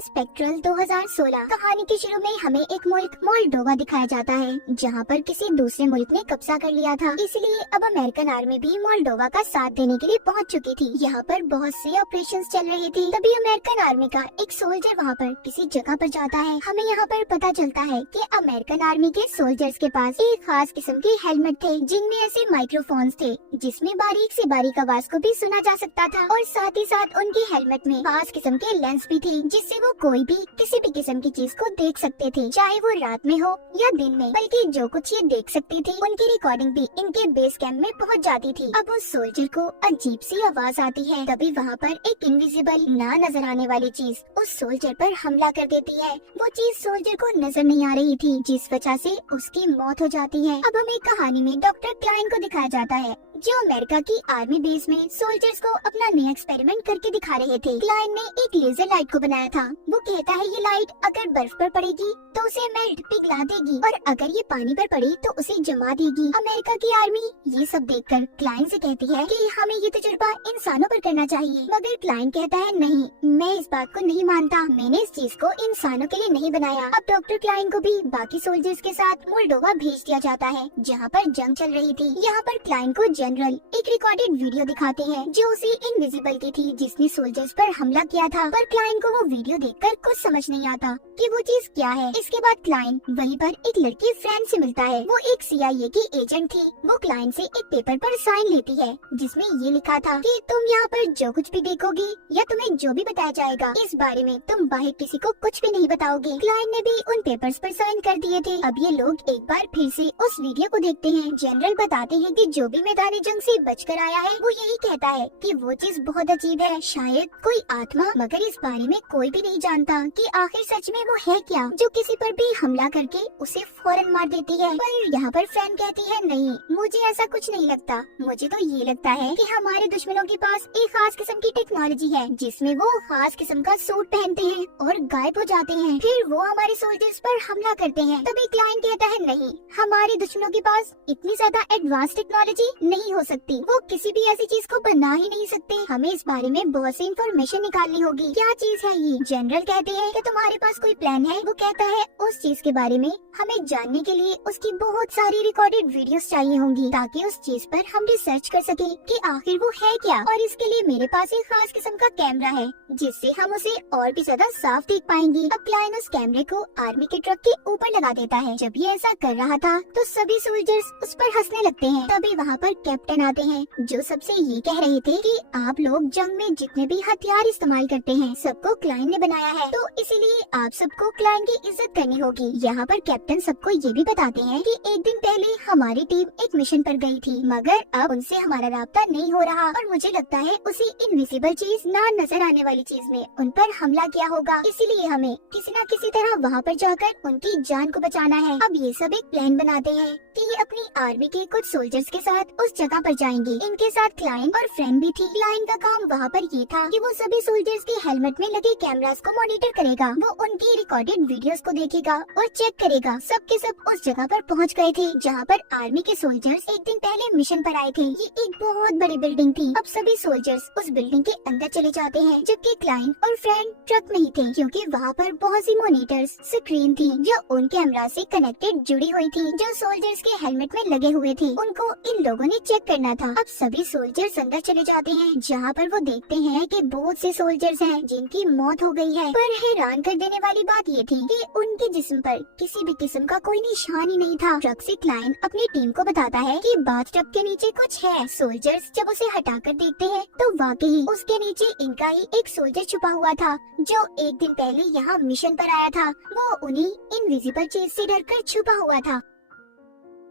Spectral 2016 कहानी के शुरू में हमें एक मुल्क मोल्डोवा दिखाया जाता है, जहां पर किसी दूसरे मुल्क ने कब्जा कर लिया था। इसलिए अब अमेरिकन आर्मी भी मोल्डोवा का साथ देने के लिए पहुंच चुकी थी। यहाँ पर बहुत से ऑपरेशंस चल रहे थे। तभी अमेरिकन आर्मी का एक सोल्जर वहाँ पर किसी जगह पर जाता है। हमें यहाँ पर पता चलता है कि अमेरिकन आर्मी के सोल्जर्स के पास एक खास किस्म के हेलमेट थे, जिनमें ऐसे माइक्रोफोन्स थे जिसमें बारीक से बारीक आवाज को भी सुना जा सकता था। और साथ ही साथ उनके हेलमेट में खास किस्म के लेंस भी थे, जिससे वो कोई भी किसी भी किस्म की चीज को देख सकते थे, चाहे वो रात में हो या दिन में, बल्कि जो कुछ ये देख सकती थी उनकी रिकॉर्डिंग भी इनके बेस कैंप में पहुंच जाती थी। अब उस सोल्जर को अजीब सी आवाज आती है। तभी वहाँ पर एक इनविजिबल ना नजर आने वाली चीज उस सोल्जर पर हमला कर देती है। वो चीज सोल्जर को नजर नहीं आ रही थी, जिस वजह से उसकी मौत हो जाती है। अब हमें कहानी में डॉक्टर क्लाइन को दिखाया जाता है, जो अमेरिका की आर्मी बेस में सोल्जर्स को अपना नया एक्सपेरिमेंट करके दिखा रहे थे। क्लाइन ने एक लेजर लाइट को बनाया था। वो कहता है ये लाइट अगर बर्फ पर पड़ेगी तो उसे मेल्ट पिघला देगी, और अगर ये पानी पर पड़ी तो उसे जमा देगी। अमेरिका की आर्मी ये सब देखकर क्लाइन से कहती है कि हमें ये तजुर्बा इंसानों पर करना चाहिए, मगर क्लाइन कहता है नहीं, मैं इस बात को नहीं मानता, मैंने इस चीज को इंसानों के लिए नहीं बनाया। अब डॉक्टर क्लाइन को भी बाकी सोल्जर्स के साथ मोल्डोवा भेज दिया जाता है, जहाँ पर जंग चल रही थी। यहाँ पर क्लाइन को जनरल एक रिकॉर्डेड वीडियो दिखाते हैं, जो उसी इनविजिबल की थी जिसने सोल्जर्स पर हमला किया था। पर क्लाइन को वो वीडियो देखकर कुछ समझ नहीं आता कि वो चीज क्या है। इसके बाद क्लाइन वहीं पर एक लड़की फ्रेंड से मिलता है। वो एक CIA की एजेंट थी। वो क्लाइन से एक पेपर पर साइन लेती है, जिसमें ये लिखा था कि तुम यहाँ पर जो कुछ भी देखोगी या तुम्हें जो भी बताया जाएगा, इस बारे में तुम बाहर किसी को कुछ भी नहीं बताओगे। क्लाइन ने भी उन पेपर्स पर साइन कर दिए थे। अब ये लोग एक बार फिर से उस वीडियो को देखते हैं। जनरल बताते हैं कि जो भी मैदानी जंग से बचकर आया है वो यही कहता है कि वो चीज बहुत अजीब है, शायद कोई आत्मा, मगर इस बारे में कोई भी नहीं जानता कि आखिर सच में वो है क्या, जो किसी पर भी हमला करके उसे फौरन मार देती है। पर यहाँ पर फ्रेंड कहती है नहीं, मुझे ऐसा कुछ नहीं लगता, मुझे तो ये लगता है कि हमारे दुश्मनों के पास एक खास किस्म की टेक्नोलॉजी है, जिसमें वो खास किस्म का सूट पहनते हैं और गायब हो जाते हैं, फिर वो हमारे सोल्जर्स पर हमला करते हैं। तभी क्लाइन कहता है नहीं, हमारे दुश्मनों के पास इतनी ज्यादा एडवांस टेक्नोलॉजी नहीं हो सकती, वो किसी भी ऐसी चीज को बना ही नहीं सकते, हमें इस बारे में बहुत सी इंफॉर्मेशन निकालनी होगी। क्या चीज है ये? जनरल कहते हैं कि तुम्हारे पास कोई प्लान है? वो कहता है उस चीज के बारे में हमें जानने के लिए उसकी बहुत सारी रिकॉर्डेड वीडियोस चाहिए होंगी, ताकि उस चीज पर हम रिसर्च कर सके कि आखिर वो है क्या। और इसके लिए मेरे पास एक खास किस्म का कैमरा है, जिससे हम उसे और भी ज्यादा साफ देख पाएंगे। अब क्लाइन उस कैमरे को आर्मी के ट्रक के ऊपर लगा देता है। जब ये ऐसा कर रहा था तो सभी सोल्जर्स उस पर हंसने लगते हैं। तभी वहाँ पर कैप्टन आते हैं, जो सबसे ये कह रहे थे कि आप लोग जंग में जितने भी हथियार इस्तेमाल करते हैं सबको क्लाइन ने बनाया है, तो इसीलिए आप सबको क्लाइन की इज्जत करनी होगी। यहाँ पर कैप्टन सबको ये भी बताते हैं कि एक दिन पहले हमारी टीम एक मिशन पर गई थी, मगर अब उनसे हमारा राब्ता नहीं हो रहा, और मुझे लगता है उसी इनविजिबल चीज ना नजर आने वाली चीज में उन पर हमला किया होगा, इसीलिए हमें किसी न किसी तरह वहाँ पर जाकर उनकी जान को बचाना है। अब ये सब एक प्लान बनाते हैं कि ये अपनी आर्मी के कुछ सोल्जर्स के साथ उस जगह पर जाएंगे। इनके साथ क्लाइन और फ्रेंड भी थी। क्लाइन का काम वहाँ पर ये था कि वो सभी सोल्जर्स के हेलमेट में लगे कैमरास को मॉनिटर करेगा। वो उनकी रिकॉर्डेड वीडियोस को देखेगा और चेक करेगा। सब के सब उस जगह पर पहुँच गए थे जहाँ पर आर्मी के सोल्जर्स एक दिन पहले मिशन पर आए थे। ये एक बहुत बड़ी बिल्डिंग थी। अब सभी सोल्जर्स उस बिल्डिंग के अंदर चले जाते हैं, जबकि क्लाइन और फ्रेंड ट्रक में ही थे, क्योंकि वहाँ पर बहुत सी मॉनिटर्स स्क्रीन थी जो उन कैमरा से कनेक्टेड जुड़ी हुई थी, जो सोल्जर्स के हेलमेट में लगे हुए थे। उनको इन लोगों ने चेक करना था। अब सभी सोल्जर्स अंदर चले जाते हैं, जहाँ पर वो देखते हैं कि बहुत से सोल्जर्स हैं जिनकी मौत हो गई है। पर हैरान कर देने वाली बात ये थी कि उनके जिस्म पर किसी भी किस्म का कोई निशान ही नहीं था। ट्रक से क्लाइन अपनी टीम को बताता है कि बाथ टब के नीचे कुछ है। सोल्जर्स जब उसे हटाकर देखते हैं तो वाकई उसके नीचे इनका ही एक सोल्जर छुपा हुआ था, जो एक दिन पहले यहाँ मिशन पर आया था। वो उन्हीं इनविजिबल चीज से डरकर छुपा हुआ था।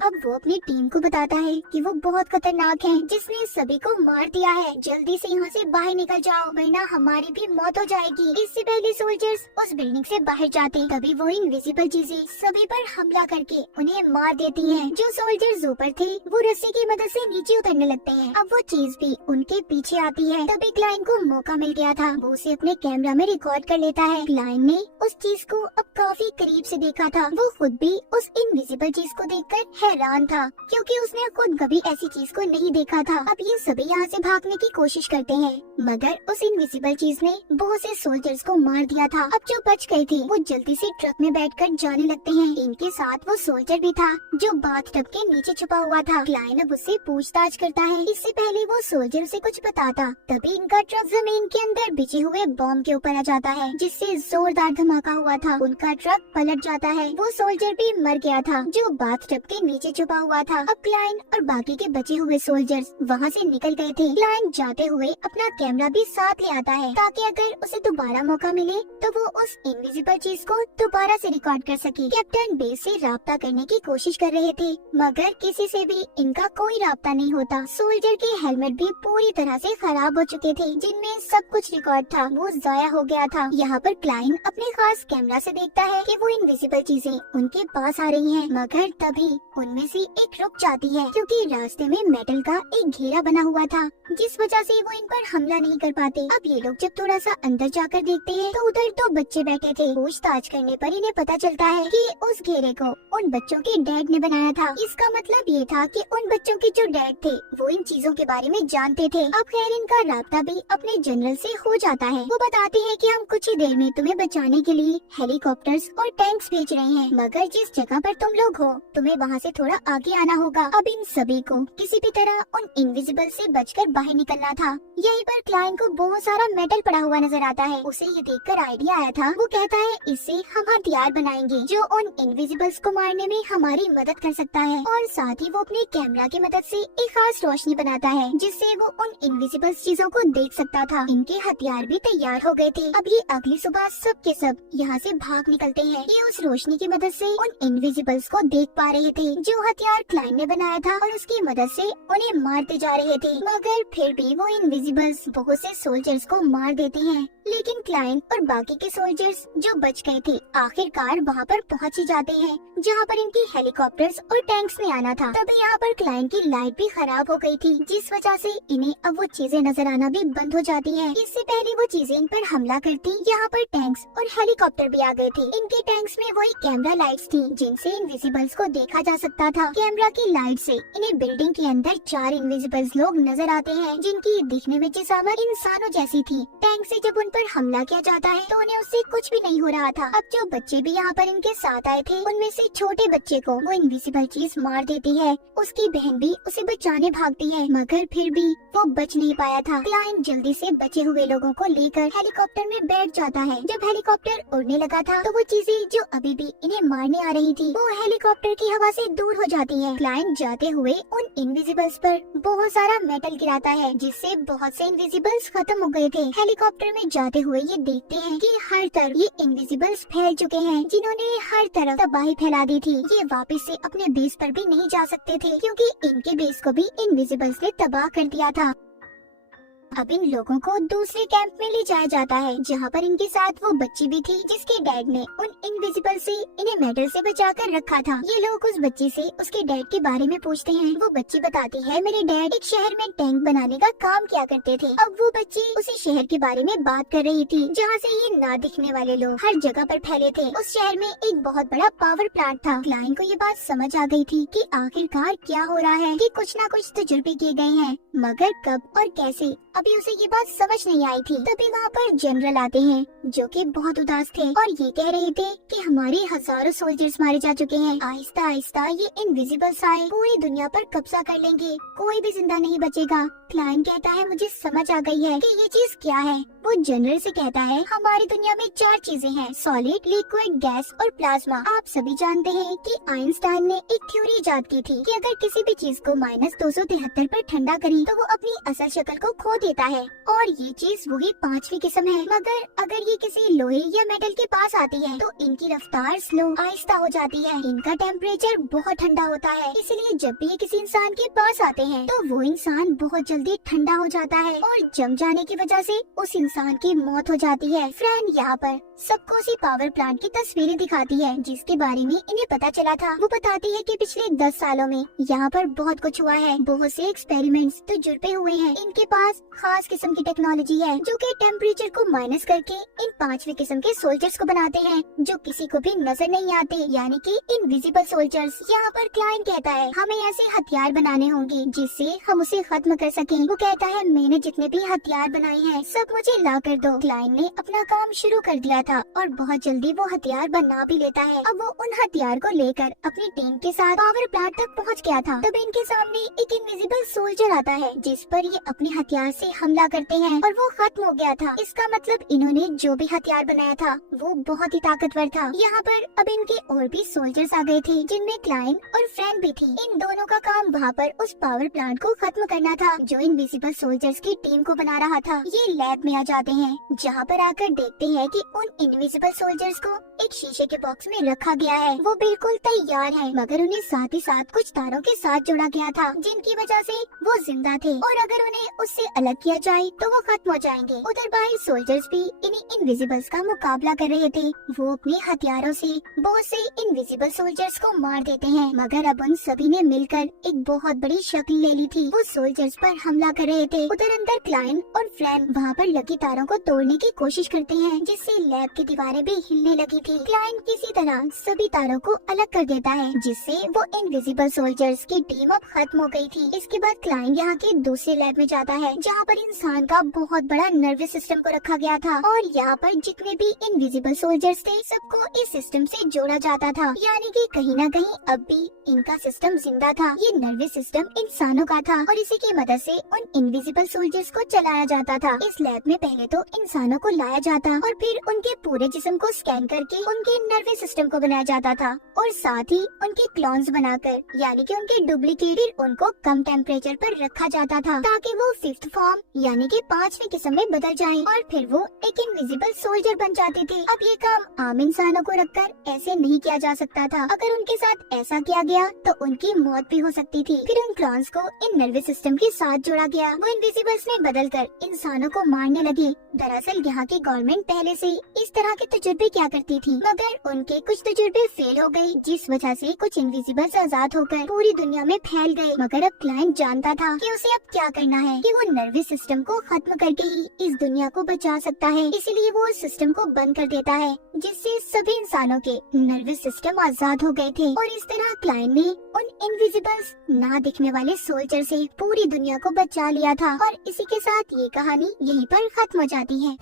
अब वो अपनी टीम को बताता है कि वो बहुत खतरनाक है, जिसने सभी को मार दिया है, जल्दी से यहाँ से बाहर निकल जाओ, वरना हमारी भी मौत हो जाएगी। इससे पहले सोल्जर्स उस बिल्डिंग से बाहर जाते, तभी वो इनविजिबल चीजें सभी पर हमला करके उन्हें मार देती हैं। जो सोल्जर्स ऊपर थे वो रस्सी की मदद से नीचे उतरने लगते हैं। अब वो चीज भी उनके पीछे आती है। तभी क्लाइन को मौका मिल गया था, वो उसे अपने कैमरा में रिकॉर्ड कर लेता है। क्लाइन ने उस चीज को अब काफी करीब से देखा था। वो खुद भी उस इनविजिबल चीज को देखकर हैरान था क्योंकि उसने खुद कभी ऐसी चीज को नहीं देखा था। अब ये सभी यहाँ से भागने की कोशिश करते हैं मगर उस इनविजिबल चीज ने बहुत से सोल्जर्स को मार दिया था। अब जो बच गए थे वो जल्दी से ट्रक में बैठकर जाने लगते हैं। इनके साथ वो सोल्जर भी था जो बाथटब के नीचे छुपा हुआ था। क्लाइन अब उससे पूछताछ करता है। इससे पहले वो सोल्जर उसे कुछ बताता तभी इनका ट्रक जमीन के अंदर बिछे हुए बॉम्ब के ऊपर आ जाता है जिससे जोरदार धमाका हुआ था। उनका ट्रक पलट जाता है। वो सोल्जर भी मर गया था जो बाथटब के नीचे छुपा हुआ था। अब क्लाइन और बाकी के बचे हुए सोल्जर्स वहाँ से निकल गए थे। क्लाइन जाते हुए अपना कैमरा भी साथ ले आता है ताकि अगर उसे दोबारा मौका मिले तो वो उस इनविजिबल चीज को दोबारा से रिकॉर्ड कर सके। कैप्टन बेस से राब्ता करने की कोशिश कर रहे थे मगर किसी से भी इनका कोई राब्ता नहीं होता। सोल्जर के हेलमेट भी पूरी तरह से खराब हो चुके थे जिनमें सब कुछ रिकॉर्ड था वो जाया हो गया था। यहाँ पर क्लाइन अपने खास कैमरा से देखता है कि वो इनविजिबल चीजें उनके पास आ रही हैं मगर तभी उनमें से एक रुक जाती है क्योंकि रास्ते में मेटल का एक घेरा बना हुआ था जिस वजह से वो इन पर हमला नहीं कर पाते। अब ये लोग जब थोड़ा सा अंदर जाकर देखते हैं तो उधर दो बच्चे बैठे थे। पूछताछ करने पर इन्हें पता चलता है कि उस घेरे को उन बच्चों के डैड ने बनाया था। इसका मतलब ये था कि उन बच्चों के जो डैड थे वो इन चीजों के बारे में जानते थे। अब खैर इनका राब्ता भी अपने जनरल से हो जाता है। वो बताते हैं कि हम कुछ ही देर में तुम्हें बचाने के लिए हेलीकॉप्टर्स और टैंक्स भेज रहे हैं मगर जिस जगह पर तुम लोग हो तुम्हें वहाँ से थोड़ा आगे आना होगा। अब इन सभी को किसी भी तरह उन इनविजिबल से बचकर बाहर निकलना था। यहीं पर क्लाइन को बहुत सारा मेटल पड़ा हुआ नजर आता है। उसे ये देखकर आइडिया आया था। वो कहता है इससे हम हथियार बनाएंगे जो उन इनविजिबल्स को मारने में हमारी मदद कर सकता है और साथ ही वो अपने कैमरा की मदद से एक खास रोशनी बनाता है जिससे वो उन इनविजिबल्स चीजों को देख सकता था। इनके हथियार भी तैयार हो गए थे। अभी अगली सुबह सब के सब यहाँ से भाग निकलते हैं। ये उस रोशनी की मदद से उन इनविजिबल्स को देख पा रहे थे जो हथियार क्लाइन ने बनाया था और उसकी मदद से उन्हें मारते जा रहे थे मगर फिर भी वो इनविजिबल्स बहुत से सोल्जर्स को मार देते हैं। लेकिन क्लाइन और बाकी के सोल्जर्स जो बच गए थे आखिरकार वहाँ पर पहुँच ही जाते हैं जहाँ पर इनकी हेलीकॉप्टर्स और टैंक्स ने आना था। तभी यहाँ पर क्लाइन की लाइट भी खराब हो गई थी जिस वजह से इन्हें अब वो चीजें नजर आना भी बंद हो जाती हैं। इससे पहले वो चीजें इन पर हमला करती यहाँ पर टैंक्स और हेलीकॉप्टर भी आ गए थे। इनके टैंक्स में वही कैमरा लाइट्स थी जिनसे इनविजिबल्स को देखा जा सकता था। कैमरा की लाइट से इन्हें बिल्डिंग के अंदर 4 इनविजिबल्स लोग नजर आते हैं जिनकी दिखने में जिस्मानत इंसानों जैसी थी। टैंक से जब उन पर हमला किया जाता है तो उन्हें उससे कुछ भी नहीं हो रहा था। अब जो बच्चे भी यहाँ पर इनके साथ आए थे उनमें से छोटे बच्चे को वो इनविजिबल चीज मार देती है। उसकी बहन भी उसे बचाने भागती है मगर फिर भी वो बच नहीं पाया था। क्लाइन जल्दी से बचे हुए लोगों को लेकर हेलीकॉप्टर में बैठ जाता है। जब हेलीकॉप्टर उड़ने लगा था तो वो चीजें जो अभी भी इन्हें मारने आ रही थी वो हेलीकॉप्टर की हवा से दूर हो जाती है। क्लाइन जाते हुए उन इनविजिबल्स पर बहुत सारा मेटल गिराता है जिससे बहुत से इनविजिबल्स खत्म हो गए थे। हेलीकॉप्टर में जाते हुए ये देखते हैं कि हर तरफ ये इनविजिबल्स फैल चुके हैं जिन्होंने हर तरफ तबाही फैला दी थी। ये वापस से अपने बेस पर भी नहीं जा सकते थे क्योंकि इनके बेस को भी इनविजिबल्स ने तबाह कर दिया था। अब इन लोगों को दूसरे कैंप में ले जाया जाता है जहाँ पर इनके साथ वो बच्ची भी थी जिसके डैड ने उन इनविजिबल से इन्हें मेटल से बचाकर रखा था। ये लोग उस बच्ची से उसके डैड के बारे में पूछते हैं। वो बच्ची बताती है मेरे डैड एक शहर में टैंक बनाने का काम किया करते थे। अब वो बच्ची उसी शहर के बारे में बात कर रही थी जहाँ से ये ना दिखने वाले लोग हर जगह पर फैले थे। उस शहर में एक बहुत बड़ा पावर प्लांट था। क्लाइन को ये बात समझ आ गई थी कि आखिरकार क्या हो रहा है कि कुछ ना कुछ तजुर्बे किए गए हैं मगर कब और कैसे अभी उसे ये बात समझ नहीं आई थी। तभी वहाँ पर जनरल आते हैं जो कि बहुत उदास थे और ये कह रहे थे कि हमारे हजारों सोल्जर्स मारे जा चुके हैं। आहिस्ता आहिस्ता ये इनविजिबल्स आए पूरी दुनिया पर कब्जा कर लेंगे, कोई भी जिंदा नहीं बचेगा। क्लाइन कहता है मुझे समझ आ गई है कि ये चीज क्या है। वो जनरल से कहता है हमारी दुनिया में 4 चीजें हैं, सॉलिड, लिक्विड, गैस और प्लाज्मा। आप सभी जानते हैं कि आइंस्टाइन ने एक थ्योरी इजाद की थी कि अगर किसी भी चीज को -273 पर ठंडा करें तो वो अपनी असल शक्ल को खो देता है और ये चीज वही 5वीं किस्म है। मगर अगर ये किसी लोहे या मेटल के पास आती है तो इनकी रफ्तार स्लो आहिस्ता हो जाती है। इनका टेम्परेचर बहुत ठंडा होता है, इसलिए जब भी ये किसी इंसान के पास आते हैं तो वो इंसान बहुत जल्दी ठंडा हो जाता है और जम जाने की वजह से उस इंसान की मौत हो जाती है। फ्रेंड यहाँ पर सबको उसी पावर प्लांट की तस्वीरें दिखाती है जिसके बारे में इन्हें पता चला था। वो बताती है कि पिछले 10 सालों में यहाँ पर बहुत कुछ हुआ है, बहुत से एक्सपेरिमेंट्स तजुर्बे हुए हैं। इनके पास खास किस्म की टेक्नोलॉजी है जो कि टेम्परेचर को माइनस करके इन 5वीं किस्म के सोल्जर्स को बनाते हैं जो किसी को भी नजर नहीं आते, यानी कि इनविजिबल सोल्जर्स। यहाँ पर क्लाइंट कहता है हमें ऐसे हथियार बनाने होंगे जिससे हम उसे खत्म कर सकें। वो कहता है मैंने जितने भी हथियार बनाए हैं सब मुझे ला कर दो। क्लाइंट ने अपना काम शुरू कर दिया था और बहुत जल्दी वो हथियार बना भी लेता है। अब वो उन हथियार को लेकर अपनी टीम के साथ पावर प्लांट तक पहुँच गया था। तब इनके सामने एक इनविजिबल सोल्जर आता है जिस पर ये अपने हथियार से हमला करते हैं और वो खत्म हो गया था। इसका मतलब इन्होंने जो भी हथियार बनाया था वो बहुत ही ताकतवर था। यहाँ पर अब इनके और भी सोल्जर्स आ गए थे जिनमें क्लाइंट और फ्रेंड भी थी। इन दोनों का काम वहाँ पर उस पावर प्लांट को खत्म करना था जो इनविजिबल सोल्जर्स की टीम को बना रहा था। ये लैब में आ जाते हैं जहाँ पर आकर देखते हैं कि उन इनविजिबल सोल्जर्स को एक शीशे के बॉक्स में रखा गया है। वो बिल्कुल तैयार है मगर उन्हें साथ ही साथ कुछ तारों के साथ जोड़ा गया था जिनकी वजह से वो जिंदा थे और अगर उन्हें उससे अलग किया जाए तो वो खत्म हो जाएंगे। उधर बाहर सोल्जर्स भी इन्हीं इनविजिबल्स का मुकाबला कर रहे थे। वो अपने हथियारों से बहुत से इनविजिबल सोल्जर्स को मार देते हैं मगर अब उन सभी ने मिलकर एक बहुत बड़ी शक्ल ले ली थी। वो सोल्जर्स पर हमला कर रहे थे। उधर अंदर क्लाइंट और फ्रेंड वहाँ पर लगी तारों को तोड़ने की कोशिश करते हैं जिससे लैब की दीवारें भी हिलने लगी थी। क्लाइंट किसी तरह सभी तारों को अलग कर देता है जिससे वो इनविजिबल सोल्जर्स की टीम अब खत्म हो गई थी। इसके बाद क्लाइंट यहाँ के दूसरे लैब में जाता है जहाँ पर इंसान का बहुत बड़ा नर्वस सिस्टम को रखा गया था और यहाँ पर जितने भी इनविजिबल सोल्जर्स थे सबको इस सिस्टम से जोड़ा जाता था, यानी कि कहीं न कहीं अब भी इनका सिस्टम जिंदा था। ये नर्वस सिस्टम इंसानों का था और इसी की मदद से उन इनविजिबल सोल्जर्स को चलाया जाता था। इस लैब में पहले तो इंसानों को लाया जाता और फिर उनके पूरे जिस्म को स्कैन करके उनके नर्वस सिस्टम को बनाया जाता था और साथ ही उनके क्लोन्स बनाकर यानी कि उनके डुप्लीकेट उनको कम टेम्परेचर पर रखा जाता था ताकि वो 5th फॉर्म यानी कि 5वीं किस्म में बदल जाएं और फिर वो एक इनविजिबल सोल्जर बन जाते थे। अब ये काम आम इंसानों को रखकर ऐसे नहीं किया जा सकता था। अगर उनके साथ ऐसा किया गया तो उनकी मौत भी हो सकती थी। फिर उन क्लोन्स को इन नर्वस सिस्टम के साथ जोड़ा गया। वो इनविजिबल्स में बदलकर इंसानों को मारने लगे। दरअसल यहाँ की गवर्नमेंट पहले से इस तरह के तजुर्बे क्या करती थी मगर उनके कुछ तजुर्बे फेल हो गए जिस वजह से कुछ इनविजिबल्स आजाद होकर पूरी दुनिया में फैल गए। मगर अब क्लाइंट जानता था कि उसे अब क्या करना है कि वो नर्वस सिस्टम को खत्म करके ही इस दुनिया को बचा सकता है। इसीलिए वो उस सिस्टम को बंद कर देता है जिससे सभी इंसानों के नर्वस सिस्टम आजाद हो गए थे और इस तरह क्लाइंट ने उन इनविजिबल्स ना दिखने वाले सोल्जर से पूरी दुनिया को बचा लिया था और इसी के साथ ये कहानी यहीं पर खत्म हो जाती है।